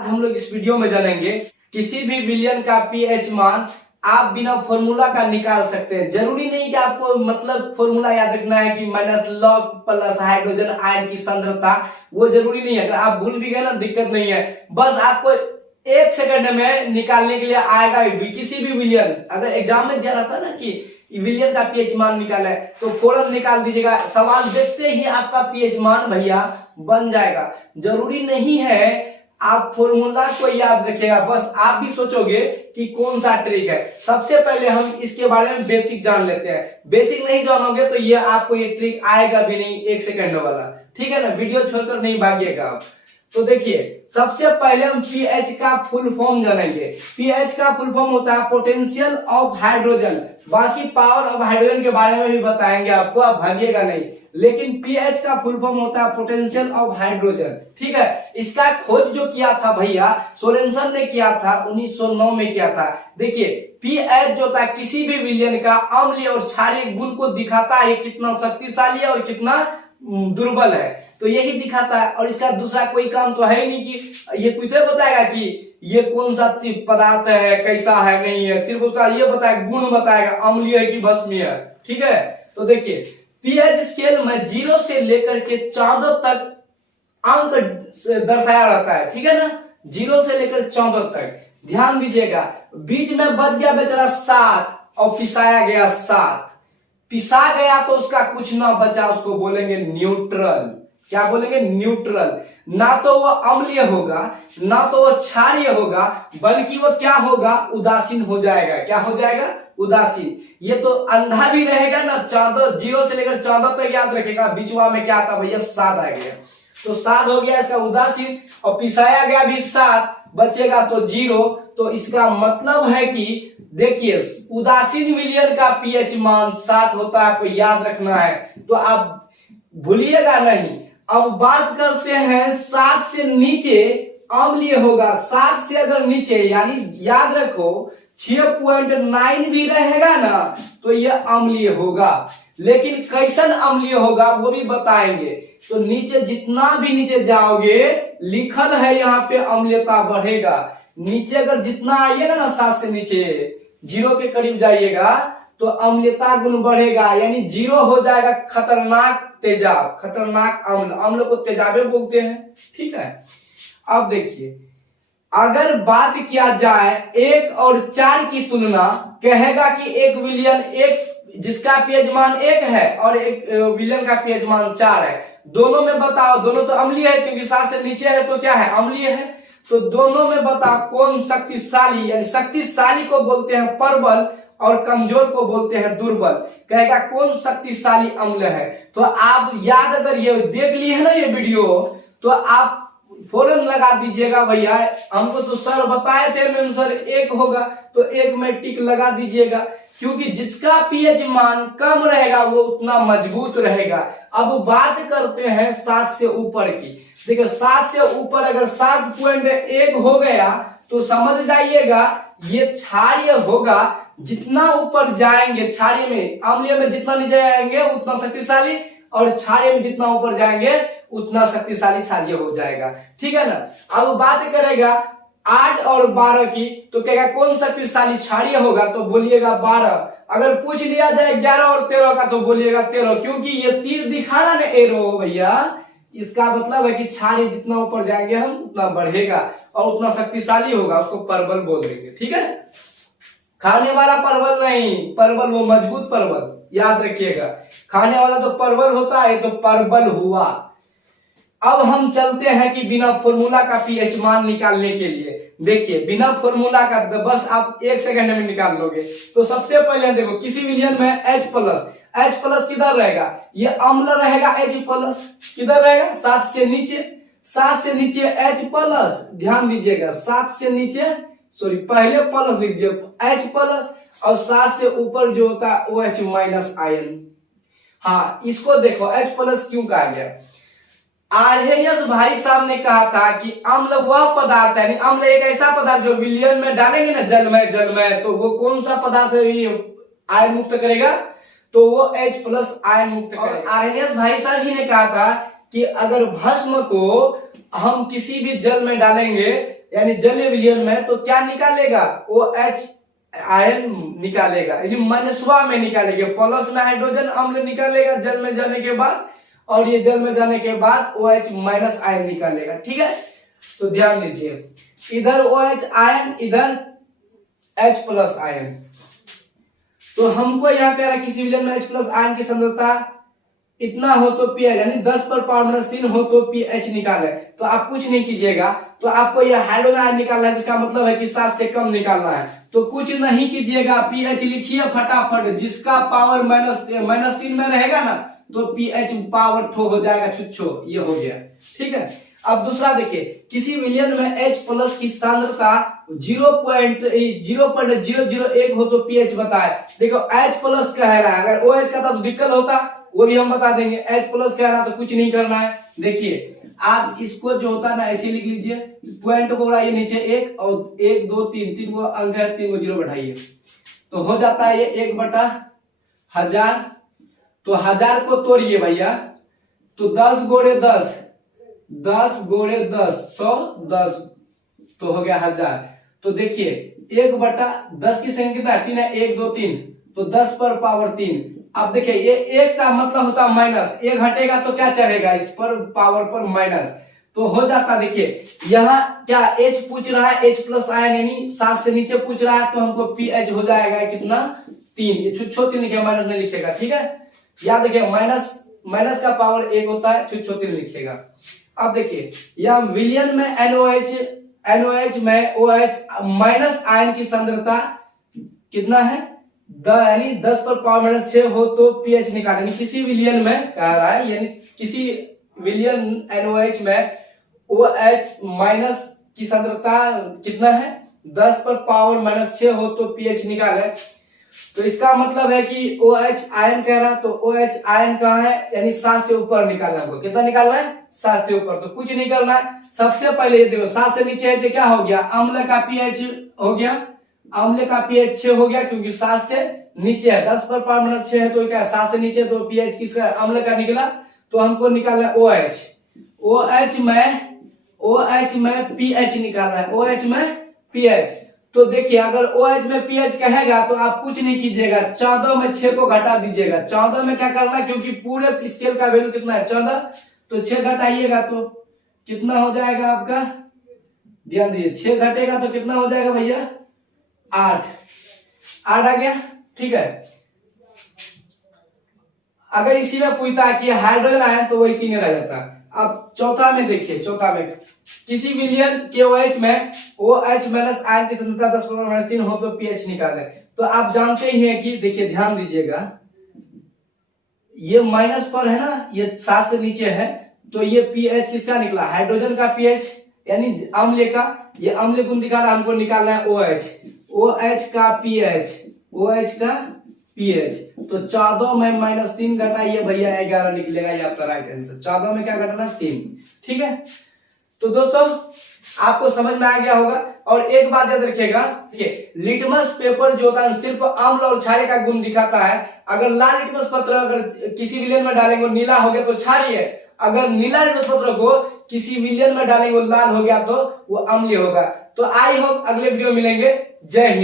आज हम लोग इस वीडियो में जानेंगे किसी भी विलयन का पीएच मान आप बिना फॉर्मूला का निकाल सकते हैं। जरूरी नहीं कि आपको मतलब फॉर्मूला याद रखना है कि minus log plus hydrogen ion की सांद्रता, वो जरूरी नहीं है। अगर आप भूल भी गए ना दिक्कत नहीं है, बस आपको 1 सेकंड में निकालने के लिए आएगा। किसी भी विलयन अगर एग्जाम में दिया रहता है ना कि विलयन का पीएच मान निकाला है तो फौरन निकाल दीजिएगा। सवाल देखते ही आपका पीएच मान भैया बन जाएगा। जरूरी नहीं है आप फॉर्मूला को याद रखिएगा, बस आप भी सोचोगे कि कौन सा ट्रिक है। सबसे पहले हम इसके बारे में बेसिक जान लेते हैं। बेसिक नहीं जानोगे तो ये आपको ये ट्रिक आएगा भी नहीं 1 सेकंड वाला, ठीक है ना। वीडियो छोड़कर नहीं भागिएगा आप। तो देखिए सबसे पहले हम पीएच का फुल फॉर्म जानेंगे। पीएच का फुल फॉर्म होता है पोटेंशियल ऑफ हाइड्रोजन। बाकी पावर ऑफ हाइड्रोजन के बारे में भी बताएंगे आपको, आप भागिएगा नहीं। लेकिन पीएच का फुल फॉर्म होता है पोटेंशियल ऑफ हाइड्रोजन, ठीक है। इसका खोज जो किया था भैया सोरेनसन ने किया था 1909 में किया था। देखिए पीएच जो था किसी भी विलयन का अम्लीय और क्षारीय गुण को दिखाता है, कितना शक्तिशाली है और कितना दुर्बल है, तो यही दिखाता है। और इसका दूसरा कोई काम तो है ही नहीं कि ये कुछ बताएगा कि ये कौन सा पदार्थ है, कैसा है, नहीं है। सिर्फ उसका ये बताएगा, गुण बताएगा, अम्लीय है कि भस्मीय है, ठीक है। तो देखिए पीएच स्केल में 0 से लेकर के 14 तक अंक दर्शाया रहता है, ठीक है ना। 0 से लेकर 14 तक ध्यान दीजिएगा। बीच में बच गया बेचारा 7 और पिसाया गया 7। पिसा गया तो उसका कुछ ना बचा, उसको बोलेंगे न्यूट्रल। क्या बोलेंगे? न्यूट्रल। ना तो वो अम्लीय होगा ना तो वो क्षारीय होगा, बल्कि वो क्या होगा? उदासीन हो जाएगा। क्या हो जाएगा? उदासीन। ये तो अंधा भी रहेगा ना। 14 0 से लेकर 14 तक याद रखेगा। बीचवा में क्या था भैया? 7 आ गया, तो 7 हो गया इसका उदासीन। और पिसाया गया भी 7, बचेगा तो 0। तो इसका मतलब है कि देखिए उदासीन विलयन का पीएच मान 7 होता है, आपको याद रखना है, तो आप भूलिएगा नहीं। अब बात करते हैं 7 से नीचे अम्लीय होगा। 7 से अगर नीचे यानी याद रखो 6.9 भी रहेगा ना तो यह अम्लीय होगा। लेकिन कैसन अम्लीय होगा वो भी बताएंगे। तो नीचे जितना भी नीचे जाओगे लिखल है यहाँ पे अम्लीयता बढ़ेगा। नीचे अगर जितना आइएगा ना 7 से नीचे 0 के करीब जाइएगा तो अम्लीयता गुण बढ़ेगा, यानी 0 हो जाएगा खतरनाक तेजाब, खतरनाक अम्ल। अम्ल को तेजाबे बोलते हैं, ठीक है। अब देखिए अगर बात किया जाए 1 और 4 की तुलना, कहेगा कि एक विलयन एक जिसका पीएच मान 1 है और एक विलयन का पीएच मान 4 है, दोनों में बताओ। दोनों तो अम्लीय है क्योंकि 7 से नीचे है तो क्या है? अम्लीय है। तो दोनों में बताओ कौन शक्तिशाली, यानी शक्तिशाली को बोलते हैं प्रबल और कमजोर को बोलते हैं दुर्बल। कहेगा कौन शक्तिशाली अम्ल है। तो आप याद अगर ये देख लिए है ना ये वीडियो, तो आप फौरन लगा दीजिएगा भैया हमको तो सर बताए थे मैम सर 1 होगा, तो 1 में टिक लगा दीजिएगा। क्योंकि जिसका पीएच मान कम रहेगा वो उतना मजबूत रहेगा। अब बात करते हैं 7 से ऊपर की। देखिए 7 से ऊपर अगर 7.1 हो गया तो समझ जाइएगा ये क्षारीय होगा। जितना ऊपर जाएंगे क्षारीय में, अम्लीय में जितना नीचे जाएंगे उतना शक्तिशाली, और क्षारीय में जितना ऊपर जाएंगे उतना शक्तिशाली क्षारीय हो जाएगा, ठीक है ना। अब बात करेगा 8 और 12 की, तो कहेगा कौन शक्तिशाली क्षारीय होगा, तो बोलिएगा 12। अगर पूछ लिया जाए 11 और 13 का तो बोलिएगा 13, क्योंकि ये तीर दिखाना ना एरो भैया, इसका मतलब है कि क्षारीय जितना ऊपर जाएंगे हम उतना बढ़ेगा और उतना शक्तिशाली होगा, उसको परबल बोल देंगे, ठीक है। खाने वाला परवल नहीं, परवल वो मजबूत परवल, याद रखिएगा। खाने वाला तो परवल होता है, तो परवल हुआ। अब हम चलते हैं कि बिना फॉर्मूला का पीएच मान निकालने के लिए। देखिए बिना फॉर्मूला का बस आप 1 सेकंड में निकाल लोगे। तो सबसे पहले देखो किसी विलयन में H+ किधर रहेगा? ये अम्ल रहेगा। H+ किधर रहेगा? 7 से नीचे। 7 से नीचे H+, ध्यान दीजिएगा 7 से नीचे, सॉरी पहले प्लस लिख दिए H+, और 7 से ऊपर जो होता है OH- आयन। हाँ इसको देखो H+ क्यों कहा गया? आर्हेनियस भाई साहब ने कहा था कि अम्ल वह पदार्थ है, अम्ल एक ऐसा पदार्थ जो विलयन में डालेंगे ना जल में, तो वो कौन सा पदार्थ है आयन मुक्त करेगा? तो वो H+ आयन मुक्त करेगा। आर्हेनियस भाई साहब ही ने कहा था कि अगर भस्म को हम किसी भी जल में डालेंगे यानी जलीय विलयन में, तो क्या निकालेगा, OH आयन निकालेगा, यानी माइनसवा में निकालेगा। प्लस में हाइड्रोजन अम्ल निकालेगा जल में जाने के बाद, और ये जल में जाने के बाद OH माइनस आयन निकालेगा। ठीक है, तो ध्यान दीजिए, इधर OH आयन, इधर H प्लस आयन। तो हमको यहाँ कह रहा है किसी विलयन में H प्लस आयन की सांद्रता इतना हो तो pH, यानी 10 पर पावर -3 हो तो pH निकाले। तो आप कुछ नहीं कीजिएगा, तो आपको यह हाइड्रोजन आयन निकालना है, जिसका मतलब है कि 7 से कम निकालना है। तो कुछ नहीं कीजिएगा, pH लिखिए फटाफट, जिसका पावर -3 में रहेगा ना, तो pH पावर ठो हो जाएगा, छुच्छो, ये हो गया। ठीक है, अब दूसरा देखिए, किसी विलयन में H प्लस की सांद्रता 0.0001 हो तो pH बताए। देखो H प्लस कह रहा है, अगर OH का था तो दिक्कत होता, वो भी हम बता देंगे। H प्लस कह रहा तो कुछ नहीं करना है। देखिए आप इसको जो होता है ना ऐसे लिख लीजिए, पॉइंट को बढ़ाइए नीचे 1 और 1 2 3 3 को अंक है, 3 को 0 बढ़ाइए तो हो जाता है ये 1/1000। तो 1000 को तोड़िए भैया, तो 10 गोड़े 10, 10 गोड़े 10, 100, 10, तो हो गया 1000। तो देखिए 1/10 की संख्या कितना है, 3 है, 1 2 3, तो 10 पर पावर 3। अब देखिए ये 1 का मतलब होता है माइनस, 1 हटेगा तो क्या चढ़ेगा, इस पर पावर पर माइनस, तो हो जाता। देखिए यहाँ क्या H पूछ रहा है, H प्लस आयन यानी 7 से नीचे पूछ रहा है, तो हमको pH हो जाएगा कितना, 3। ये छुच्छो 3 लिखेगा, माइनस नहीं लिखेगा। ठीक है, याद रखिए माइनस का पावर 1 होता है, छुच्छो 3 लिखेगा। अब देखिए यहाँ विलयन में NOH में OH माइनस आयन की सांद्रता कितना है, यानी 10 पर पावर -6 हो तो pH निकालेंगे। किसी विलयन में कह रहा है, यानी किसी विलयन NOH में OH माइनस की सांद्रता कितना है, 10 पर पावर -6 हो तो pH निकाले। तो इसका मतलब है कि OH आयन कह रहा, तो OH आयन कहाँ है, यानी 7 से ऊपर निकालना है। कितना निकालना है, 7 से ऊपर। तो कुछ नहीं करना है, सबसे पहले ये देखो 7 से नीचे है तो क्या हो गया, अम्ल का pH हो गया, अम्ल का pH 6 हो गया, क्योंकि 7 से नीचे है, 10 पर पावर -6 है तो क्या 7 से नीचे, तो pH किसका, अम्ल का निकला। तो हमको निकालना है OH में pH निकालना है, OH में pH। तो देखिए अगर OH में pH कहेगा तो आप कुछ नहीं कीजिएगा, 14 में 6 को घटा दीजिएगा। 14 में क्या करना है, क्योंकि पूरे स्केल का वैल्यू कितना है 14, तो 6 घटाइएगा तो कितना हो जाएगा आपका, ध्यान दीजिए 6 घटेगा तो कितना हो जाएगा भैया, 8 आ गया। ठीक है, अगर इसी में पूछता है कि हाइड्रोजन आयन, तो वही 3 रह जाता। अब चौथा में देखिए, चौथा में किसी विलयन के OH में OH माइनस आयन की सांद्रता 10 पर -3 हो तो pH निकाले। तो आप जानते ही हैं कि देखिए ध्यान दीजिएगा, ये माइनस पर है ना, ये 7 से नीचे है, तो ये pH किसका निकला, हाइड्रोजन का pH, यानी अम्ल का, ये अम्ल गुण दिखा रहा, हमको निकालना है OH का pH। तो 14 में -3 घटाइए भैया, 11 निकलेगा, ये आपका राइट आंसर। 14 में क्या घटाना, 3। ठीक है, तो दोस्तों आपको समझ में आ गया होगा। और एक बात याद रखिएगा, देखिए लिटमस पेपर जो होता है सिर्फ अम्ल और क्षारीय का गुण दिखाता है। अगर लाल लिटमस पत्र अगर किसी विलयन में डालेंगे नीला हो गया तो क्षारीय, अगर नीला लिटमस पत्र को किसी विलयन में डालेंगे लाल हो गया तो वो अम्लीय होगा। तो आई होप अगले वीडियो मिलेंगे। जय हिंद।